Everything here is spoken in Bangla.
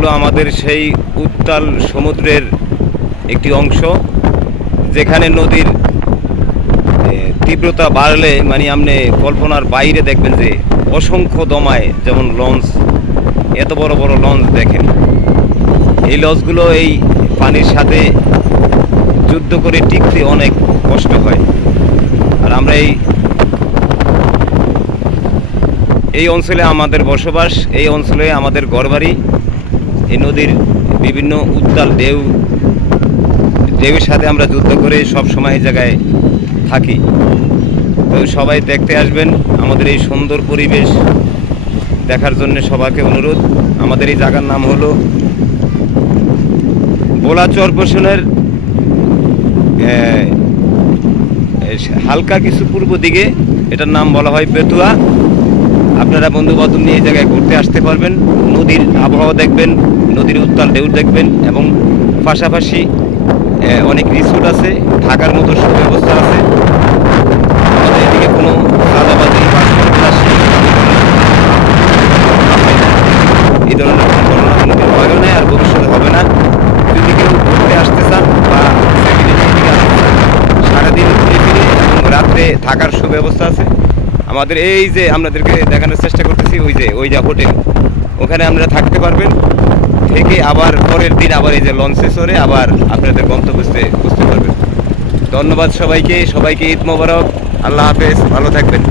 হলো আমাদের সেই উত্তাল সমুদ্রের একটি অংশ, যেখানে নদীর তীব্রতা বাড়লে মানে আপনি কল্পনার বাইরে দেখবেন যে অসংখ্য দমায়, যেমন লঞ্চ, এত বড় বড় লঞ্চ দেখেন। এই লঞ্চগুলো এই পানির সাথে যুদ্ধ করে টিকতে অনেক কষ্ট হয়। আর আমরা এই অঞ্চলে আমাদের বসবাস, এই অঞ্চলে আমাদের ঘরবাড়ি। এই নদীর বিভিন্ন উত্তাল ঢেউয়ের সাথে আমরা যুদ্ধ করে সব সময় এই জায়গায় থাকি। তো সবাই দেখতে আসবেন আমাদের এই সুন্দর পরিবেশ দেখার জন্য। সবাইকে অনুরোধ। আমাদের এই জায়গার নাম হলো ভোলা চরপোষণের হালকা কিছু পূর্ব দিকে এটার নাম বলা হয় বেতুয়া। আপনারা বন্ধু বান্ধব নিয়ে এই জায়গায় ঘুরতে আসতে পারবেন, নদীর আবহাওয়া দেখবেন, নদীর উত্তাল ঢেউ দেখবেন, এবং পাশাপাশি অনেক রিসোর্ট আছে, থাকার মতো সুব্যবস্থা আছে। আমাদের এদিকে কোনো চাঁদাবাজি বা সন্ত্রাসী এই ধরনের কোনো ঘটনা কোনোদিন হয়ও নেই, আর ভবিষ্যতে হবে না। যদি কেউ ঘুরতে আসতে চান বা সারাদিন ঘুরে ফিরে এবং রাত্রে থাকার সুব্যবস্থা আছে। আমাদের এই যে আপনাদেরকে দেখানোর চেষ্টা করতেছি, ওই যে হোটেল, ওখানে আপনারা থাকতে পারবেন। থেকে আবার পরের দিন আবার এই যে লঞ্চে চড়ে আবার আপনাদের গন্তব্যে বুঝতে পারবেন। ধন্যবাদ সবাইকে। ঈদ মোবারক। আল্লাহ হাফেজ, ভালো থাকবেন।